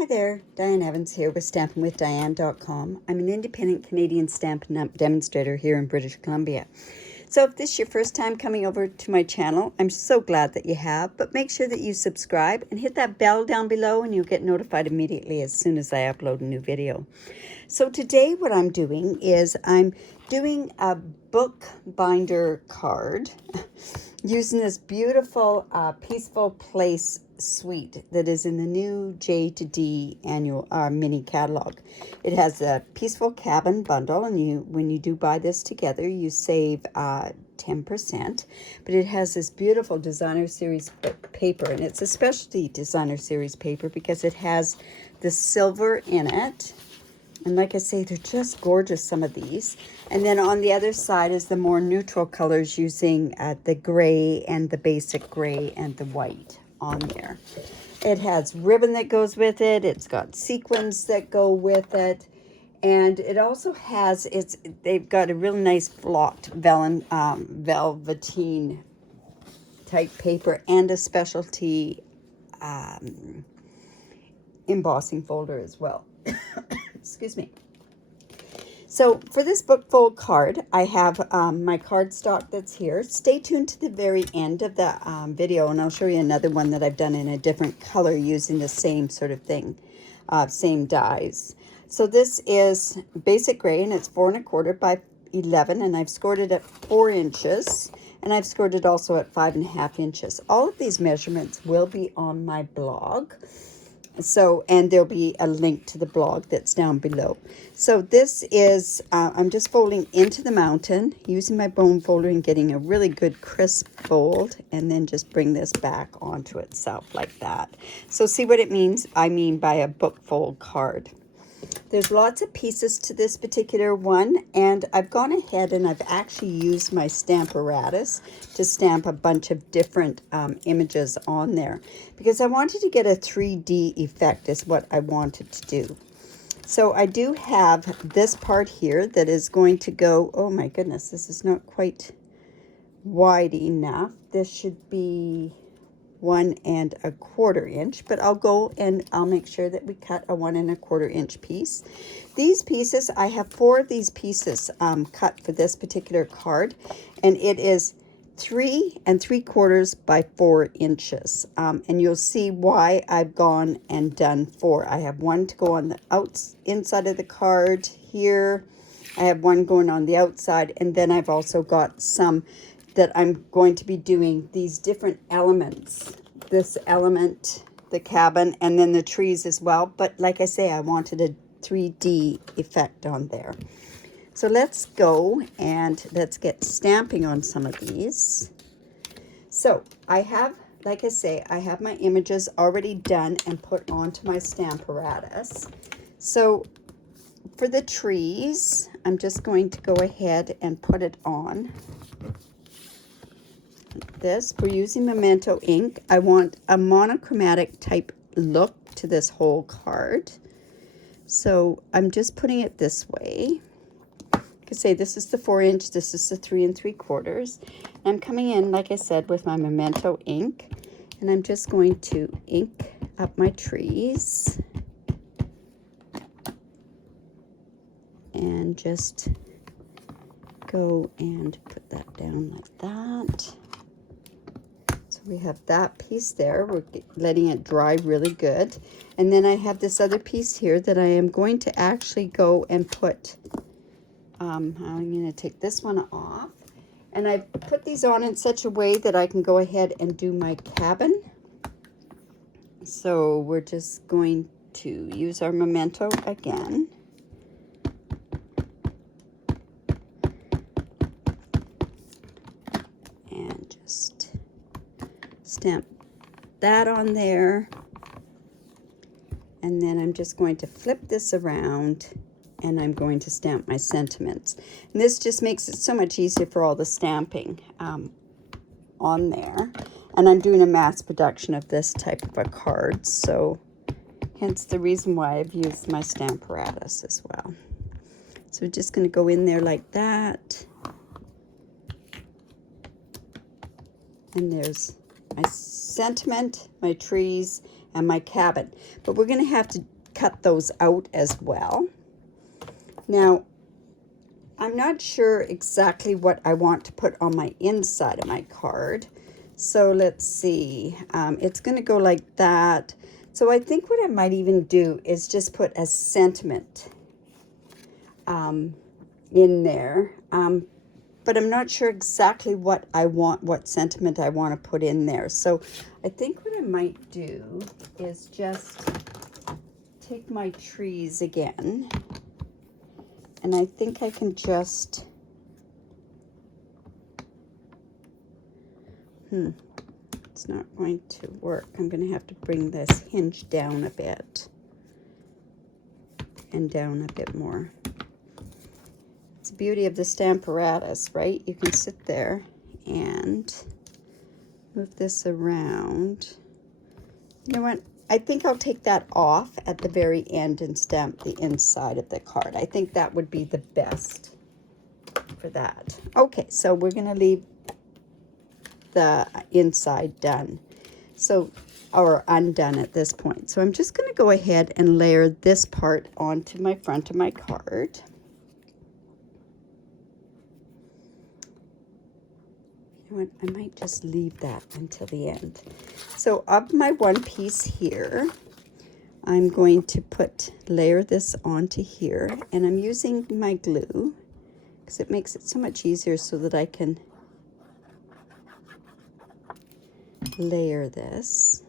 Hi there, Diane Evans here with stampinwithdiane.com. I'm an independent Canadian Stampin' Up demonstrator here in British Columbia. So if this is your first time coming over to my channel, I'm so glad that you have, but make sure that you subscribe and hit that bell down below and you'll get notified immediately as soon as I upload a new video. So today what I'm doing is I'm doing a book binder card using this beautiful Peaceful Place suite that is in the new J to D annual mini catalog. It has a Peaceful Cabin bundle, and when you do buy this together, you save 10%. But it has this beautiful designer series paper, and it's a specialty designer series paper because it has the silver in it. And like I say, they're just gorgeous, some of these. And then on the other side is the more neutral colors using the gray and the basic gray and the white on there. It has ribbon that goes with it. It's got sequins that go with it. And it also has, they've got a really nice flocked velveteen type paper and a specialty embossing folder as well. Excuse me. So for this book fold card, I have my cardstock that's here. Stay tuned to the very end of the video, and I'll show you another one that I've done in a different color using the same sort of thing, same dies. So this is basic gray, and it's 4 1/4 by 11, and I've scored it at 4 inches, and I've scored it also at 5.5 inches. All of these measurements will be on my blog. So, and there'll be a link to the blog that's down below. So this is, I'm just folding into the mountain using my bone folder and getting a really good crisp fold, and then just bring this back onto itself like that. So see what it means? I mean by a book fold card. There's lots of pieces to this particular one, and I've gone ahead and I've actually used my Stamparatus to stamp a bunch of different images on there because I wanted to get a 3D effect is what I wanted to do. So I do have this part here that is going to go, oh my goodness, this is not quite wide enough. This should be 1 1/4 inch, but I'll go and I'll make sure that we cut a 1 1/4 inch piece. These pieces, I have 4 of these pieces cut for this particular card, and it is 3 3/4 by 4 inches. And you'll see why I've gone and done 4. I have one to go on the inside of the card here. I have one going on the outside, and then I've also got some that I'm going to be doing these different elements. This element, the cabin, and then the trees as well. But like I say, I wanted a 3D effect on there. So let's go and let's get stamping on some of these. So I have, like I say, I have my images already done and put onto my Stamparatus. So for the trees, I'm just going to go ahead and put it on. This, we're using Memento ink. I want a monochromatic type look to this whole card. So I'm just putting it this way. Like I say, this is the 4 inch, this is the 3 3/4. I'm coming in, like I said, with my Memento ink, and I'm just going to ink up my trees. And just go and put that down like that. So we have that piece there. We're letting it dry really good. And then I have this other piece here that I am going to actually go and put, I'm going to take this one off. And I put these on in such a way that I can go ahead and do my cabin. So we're just going to use our Memento again. And just stamp that on there, and then I'm just going to flip this around and I'm going to stamp my sentiments, and this just makes it so much easier for all the stamping on there. And I'm doing a mass production of this type of a card, so hence the reason why I've used my Stamparatus as well. So we're just going to go in there like that, and there's my sentiment, my trees, and my cabin. But we're going to have to cut those out as well. Now, I'm not sure exactly what I want to put on my inside of my card. So let's see. It's going to go like that. So I think what I might even do is just put a sentiment in there. But I'm not sure exactly what I want, what sentiment I want to put in there. So I think what I might do is just take my trees again. And I think I can just, it's not going to work. I'm going to have to bring this hinge down a bit and down a bit more. It's the beauty of the Stamparatus, right? You can sit there and move this around. You know what? I think I'll take that off at the very end and stamp the inside of the card. I think that would be the best for that. Okay, so we're going to leave the inside done. So, or undone at this point. So I'm just going to go ahead and layer this part onto my front of my card. You know what? I might just leave that until the end. So of my one piece here, I'm going to layer this onto here, and I'm using my glue because it makes it so much easier so that I can layer this.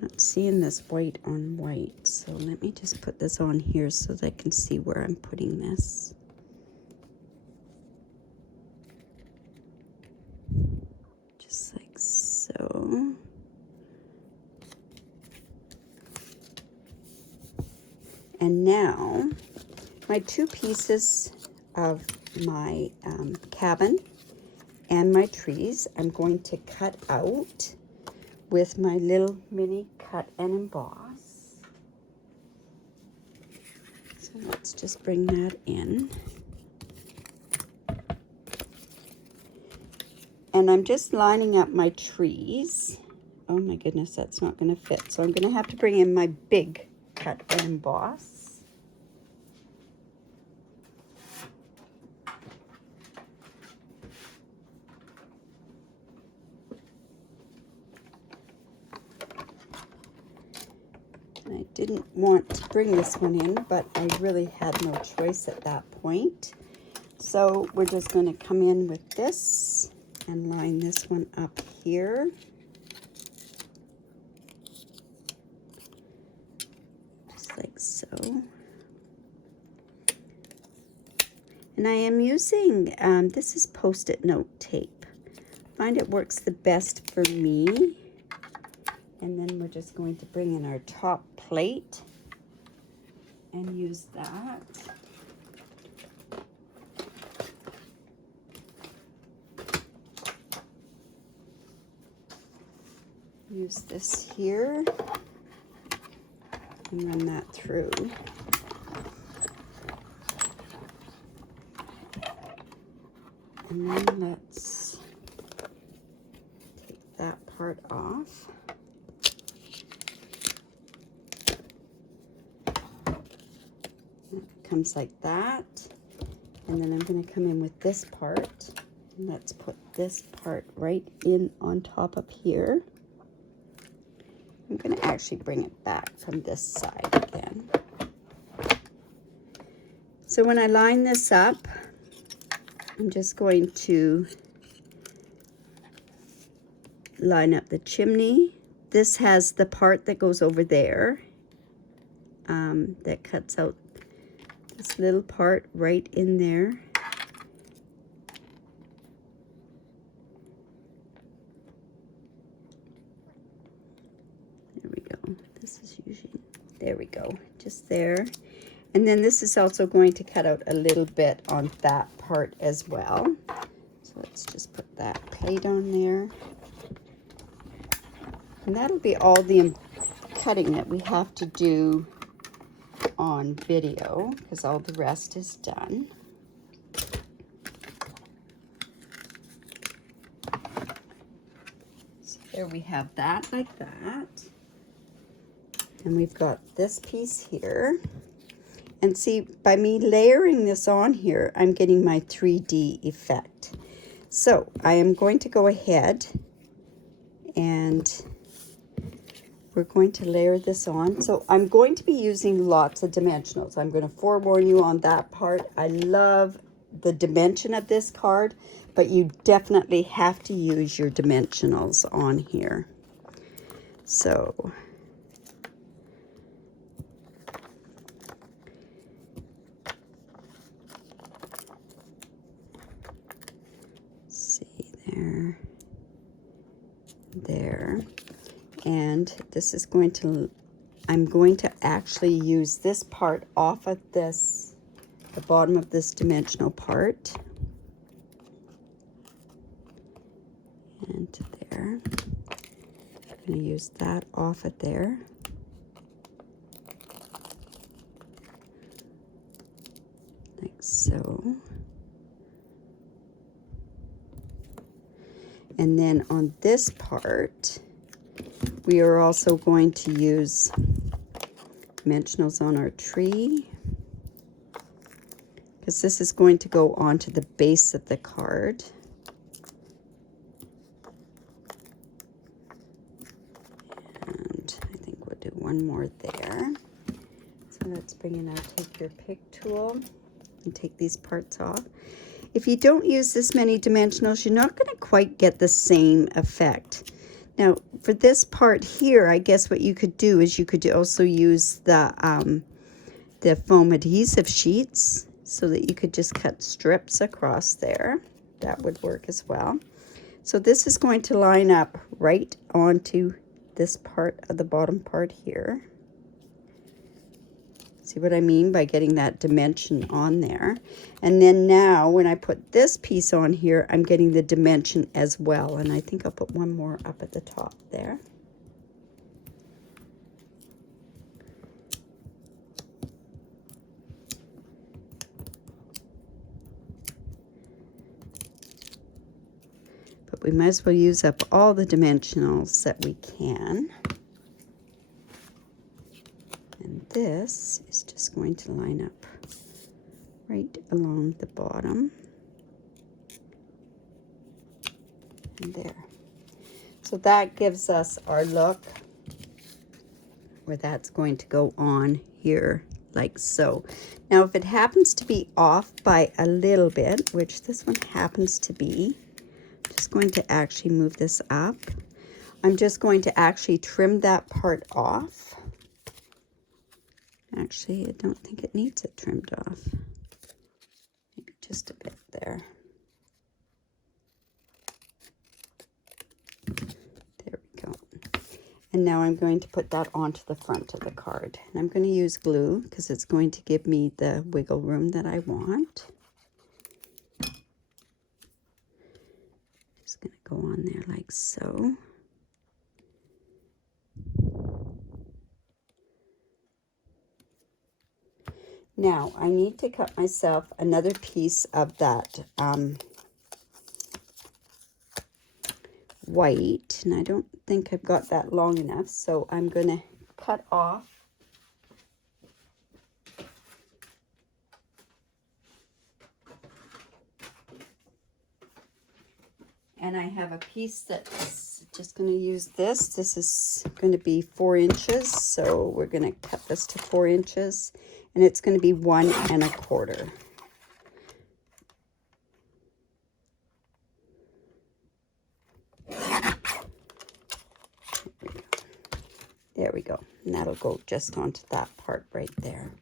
Not seeing this white on white, so let me just put this on here so that I can see where I'm putting this. Just like so. And now my two pieces of my cabin and my trees I'm going to cut out with my little mini cut and emboss. So let's just bring that in. And I'm just lining up my trees. Oh my goodness, that's not going to fit. So I'm going to have to bring in my big cut and emboss. I didn't want to bring this one in, but I really had no choice at that point. So we're just going to come in with this and line this one up here. Just like so. And I am using, this is Post-it note tape. I find it works the best for me. And then we're just going to bring in our top plate and use that. Use this here and run that through. And then let's take that part off. Comes like that, and then I'm going to come in with this part, and let's put this part right in on top up here. I'm going to actually bring it back from this side again. So when I line this up, I'm just going to line up the chimney. This has the part that goes over there, that cuts out this little part right in there. There we go. This is usually, there we go, just there. And then this is also going to cut out a little bit on that part as well. So let's just put that plate on there. And that'll be all the cutting that we have to do on video because all the rest is done. So there we have that like that. And we've got this piece here. And see, by me layering this on here, I'm getting my 3D effect. So I am going to go ahead and we're going to layer this on. So I'm going to be using lots of dimensionals. I'm going to forewarn you on that part. I love the dimension of this card, but you definitely have to use your dimensionals on here. So there, and this is going to, I'm going to actually use this part off of this, the bottom of this dimensional part, and to there. I'm going to use that off of there. Like so. And then on this part, we are also going to use dimensionals on our tree, because this is going to go onto the base of the card. And I think we'll do one more there. So let's bring in our take your pick tool and take these parts off. If you don't use this many dimensionals, you're not going to quite get the same effect. Now, for this part here, I guess what you could do is you could also use the foam adhesive sheets so that you could just cut strips across there. That would work as well. So this is going to line up right onto this part of the bottom part here. See what I mean by getting that dimension on there? And then now when I put this piece on here, I'm getting the dimension as well. And I think I'll put one more up at the top there. But we might as well use up all the dimensionals that we can. And this is just going to line up right along the bottom. And there. So that gives us our look, where that's going to go on here like so. Now if it happens to be off by a little bit, which this one happens to be, I'm just going to actually move this up. I'm just going to actually trim that part off. Actually, I don't think it needs it trimmed off. Maybe just a bit there. There we go. And now I'm going to put that onto the front of the card. And I'm going to use glue because it's going to give me the wiggle room that I want. Just going to go on there like so. Now, I need to cut myself another piece of that white, and I don't think I've got that long enough, so I'm going to cut off and I have a piece that's just going to use this. This is going to be 4 inches, so we're going to cut this to 4 inches. And it's going to be 1 1/4. There we go. And that'll go just onto that part right there.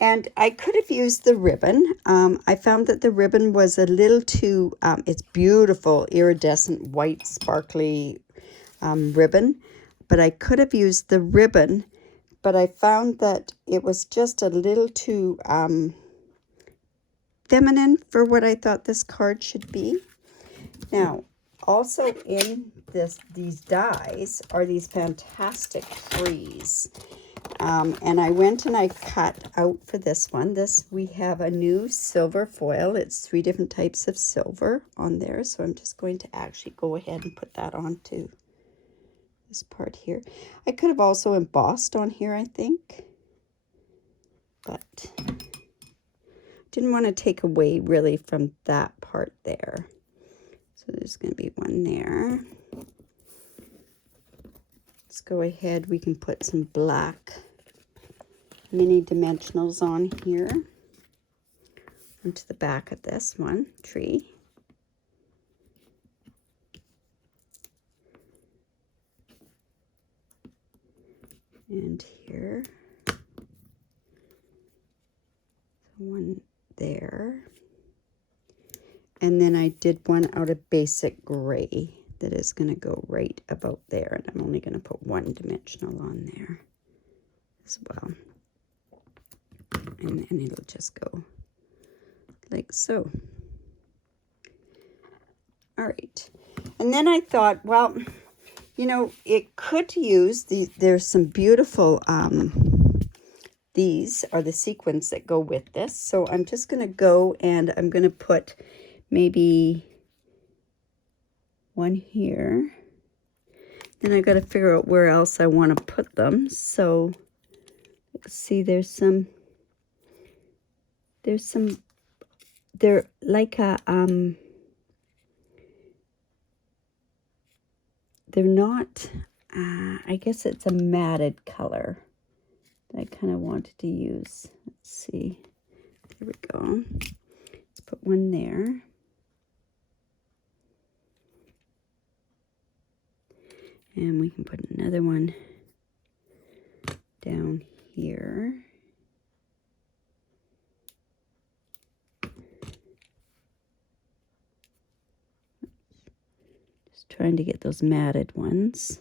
And I could have used the ribbon. I found that the ribbon was a little too, it's beautiful, iridescent, white, sparkly ribbon. But I could have used the ribbon, but I found that it was just a little too feminine for what I thought this card should be. Now, also in these dies are these fantastic trees. And I went and I cut out for this one. We have a new silver foil. It's 3 different types of silver on there. So I'm just going to actually go ahead and put that onto this part here. I could have also embossed on here, I think, but didn't want to take away really from that part there. So there's going to be one there. Let's go ahead. We can put some black mini dimensionals on here onto the back of this one tree. And here. One there. And then I did one out of basic gray that is going to go right about there. And I'm only going to put 1 dimensional on there as well. And then it'll just go like so. All right. And then I thought, well, you know, it could use there's some beautiful, these are the sequins that go with this. So I'm just going to go and I'm going to put maybe one here. Then I got to figure out where else I want to put them. So let's see, they're like a, they're not, I guess it's a matted color that I kind of wanted to use. Let's see. There we go. Let's put one there. And we can put another one down here. Just trying to get those matted ones.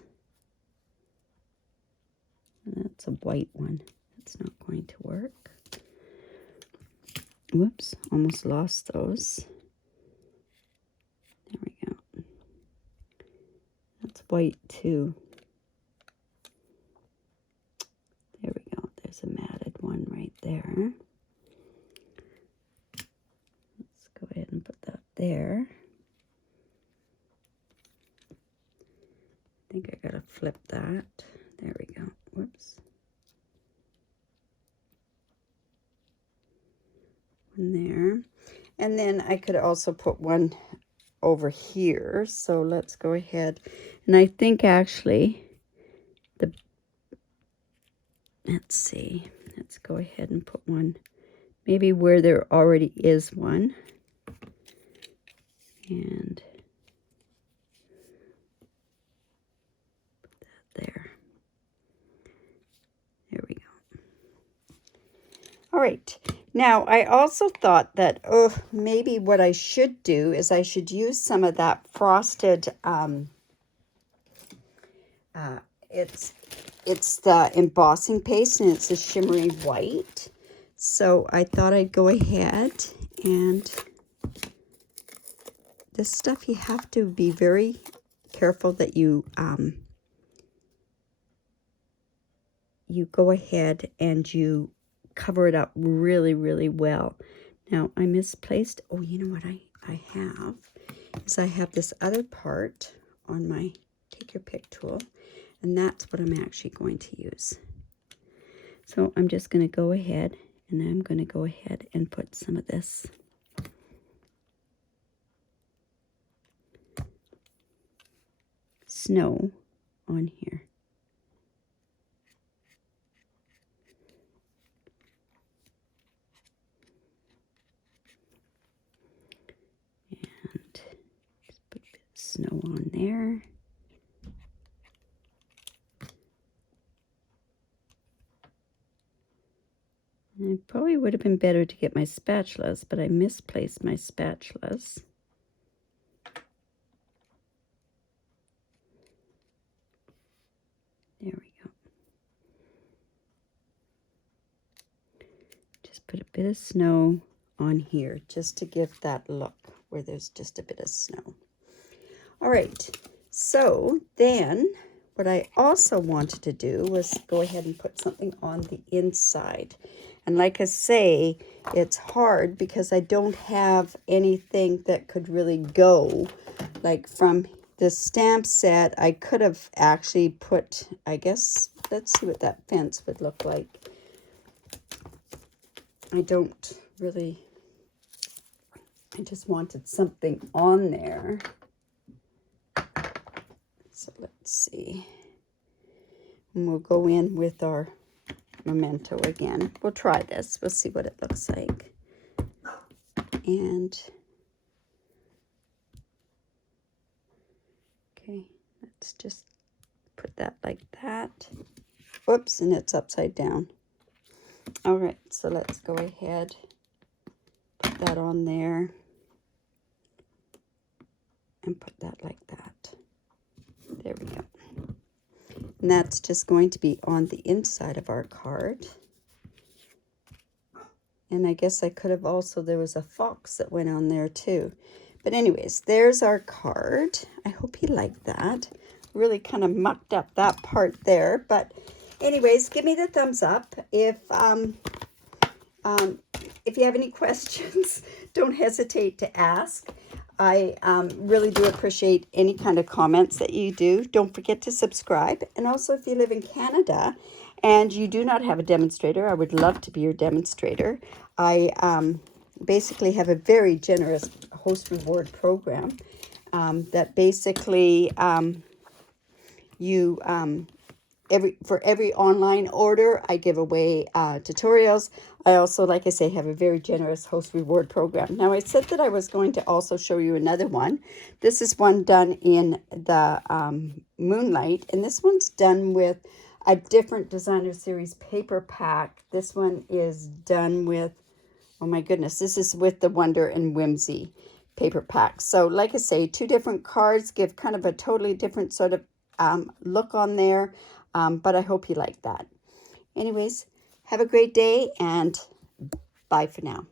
And that's a white one. That's not going to work. Whoops, almost lost those. There we go. That's white too. There we go. There's a matted one right there. Let's go ahead and put that there. I think I gotta flip that. There we go. Whoops. One there. And then I could also put one over here. So let's go ahead. And I think actually let's see. Let's go ahead and put one maybe where there already is one. And put that there. There we go. All right. Now, I also thought that, maybe what I should do is I should use some of that frosted, it's the embossing paste, and it's a shimmery white. So I thought I'd go ahead, and this stuff you have to be very careful that you go ahead and you cover it up really, really well. Now, I misplaced, oh, you know what I have is I have this other part on my Take Your Pick tool, and that's what I'm actually going to use. So I'm just going to go ahead, and I'm going to go ahead and put some of this snow on here. Snow on there. And it probably would have been better to get my spatulas, but I misplaced my spatulas. There we go. Just put a bit of snow on here just to give that look where there's just a bit of snow. All right, so then what I also wanted to do was go ahead and put something on the inside. And like I say, it's hard because I don't have anything that could really go. Like from the stamp set, I could have actually put, I guess, let's see what that fence would look like. I don't really, I just wanted something on there. So let's see. And we'll go in with our memento again. We'll try this. We'll see what it looks like. And okay, let's just put that like that. Whoops, and it's upside down. All right, so let's go ahead, put that on there, and put that like that. There we go. And that's just going to be on the inside of our card. And I guess I could have also, there was a fox that went on there too. But anyways, there's our card. I hope you like that. Really kind of mucked up that part there. But anyways, give me the thumbs up. If you have any questions, don't hesitate to ask. I really do appreciate any kind of comments that you do. Don't forget to subscribe. And also, if you live in Canada and you do not have a demonstrator, I would love to be your demonstrator. I basically have a very generous host reward program that basically for every online order, I give away tutorials. I also, like I say, have a very generous host reward program. Now, I said that I was going to also show you another one. This is one done in the Moonlight, and this one's done with a different designer series paper pack. This one is done with, oh my goodness, this is with the Wonder and Whimsy paper pack. So, like I say, two different cards give kind of a totally different sort of look on there. But I hope you like that. Anyways, have a great day and bye for now.